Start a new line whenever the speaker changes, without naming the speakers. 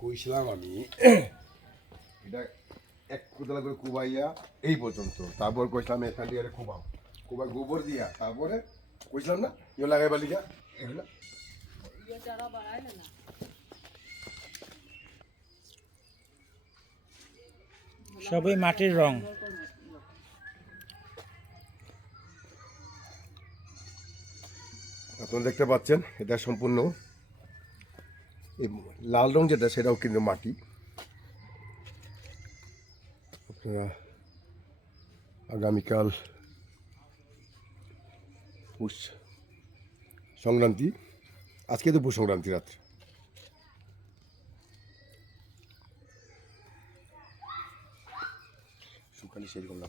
কইছিলাম আমি এটা এক কোতলা করে কুবাইয়া এই পর্যন্ত। তারপর কইছিলাম এখান দিয়ে এটা কুবাও। কুবাই গোবর দিয়া তারপরে কইছিলাম না ইয়ে লাগাই বালিকা এগুলা
সবই মাটির রং।
আপনারা দেখতে পাচ্ছেন এটা সম্পূর্ণ। এই লাল রং যেটা, সেটাও কিন্তু মাটি। আপনারা আগামীকাল পুষ সংক্রান্তি, আজকে তো পুষ সংক্রান্তি রাত্রে। শুকানি সেরকম না।